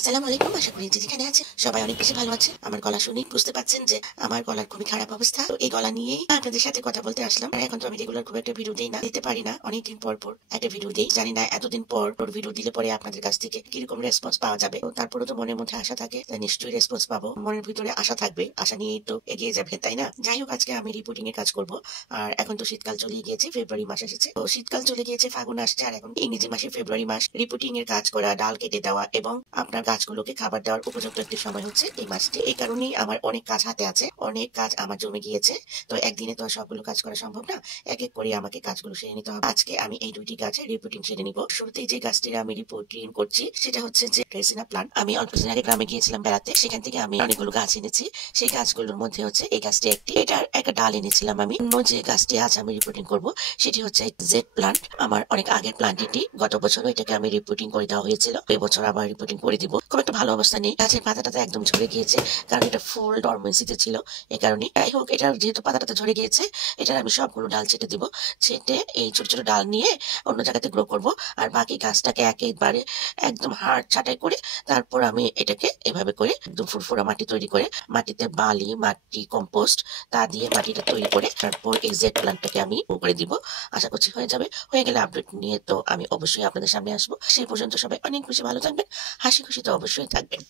আসসালামু আলাইকুম। আশা করি যে যেখানে আছে সবাই অনেক বেশি ভালো আছে। আমার গলা শুনেই বুঝতে পারছেন যে আমার গলার খুবই খারাপ অবস্থা। তো এই গলা নিয়েই আপনাদের সাথে কথা বলতে আসলাম। আর এখন তো আমি রেগুলার খুব একটা ভিডিও দিই না, দিতে পারি না। অনেকদিন পর পর একটা ভিডিও দিই। জানি না এতদিন পর ভিডিও দিলে পরে আপনাদের কাছ থেকে কিরকম রেসপন্স পাওয়া যাবে। তো তারপরে তো মনের মধ্যে আশা থাকে যে নিশ্চয়ই রেসপন্স পাবো। মনের ভিতরে আশা থাকবে, আশা নিয়েই তো এগিয়ে যাবে, তাই না? যাই হোক, আজকে আমি রিপোর্টিং এর কাজ করব। আর এখন তো শীতকাল চলে গিয়েছে, ফেব্রুয়ারি মাস এসেছে। তো শীতকাল চলে গিয়েছে, ফাগুন আসছে, আর এখন ইংরেজি মাসে ফেব্রুয়ারি মাস। রিপোর্টিং এর কাজ করা, ডাল কেটে দেওয়া এবং আপনার গাছগুলোকে খাবার দেওয়ার উপযুক্ত একটি সময় হচ্ছে এই মাসটি। এই কারণেই আমার অনেক কাজ হাতে আছে, অনেক কাজ আমার জমে গিয়েছে। তো একদিনে তো আর সবগুলো কাজ করা সম্ভব না, এক এক করে আমাকে কাজগুলো সেরে নিতে হবে। আজকে আমি এই দুইটি গাছের রিপোর্টিং সেরে নিব। শুরুতেই যে গাছটির আমি রিপোর্টিং করছি সেটা হচ্ছে যে রেসিনা প্লান্ট। আমি অল্প দিন আগে গ্রামে গিয়েছিলাম বেড়াতে, সেখান থেকে আমি অনেকগুলো গাছ এনেছি। সেই গাছগুলোর মধ্যে হচ্ছে এই গাছটি একটি। এটার একটা ডাল এনেছিলাম আমি। অন্য যে গাছটি আজ আমি রিপোর্টিং করব সেটি হচ্ছে জেড প্লান্ট। আমার অনেক আগের প্লান্ট এটি। গত বছর এটাকে আমি রিপোর্টিং করে দেওয়া হয়েছিল, এবছর আবার রিপোর্টিং করে দিব। খুব একটা ভালো অবস্থা নেই, গাছের পাতাটাতে একদম ঝরে গিয়েছে, কারণ এটা ফুল ডরমেন্সিতে ছিল। এই কারণে যাই হোক, এটা যেহেতু পাতাটাতে ঝরে গিয়েছে, এটার আমি সবগুলো ডাল ছেটে দিব। ছেটে এই ছোট ছোট ডাল নিয়ে অন্য জায়গাতে গ্রো করব। আর বাকি গাছটাকে একেবারে একদম হাড় ছাঁটাই করে তারপর আমি এটাকে এভাবে করে একদম ফুরফুরা মাটি তৈরি করে, মাটিতে বালি, মাটি, কম্পোস্ট তা দিয়ে মাটিটা তৈরি করে তারপর এই জেড প্ল্যান্টটাকে আমি করে দিব। আশা করছি হয়ে যাবে। হয়ে গেলে আপডেট নিয়ে তো আমি অবশ্যই আপনাদের সামনে আসবো। সেই পর্যন্ত সবাই অনেক বেশি ভালো থাকবেন, হাসি খুশি তো অবশ্যই থাকবেন।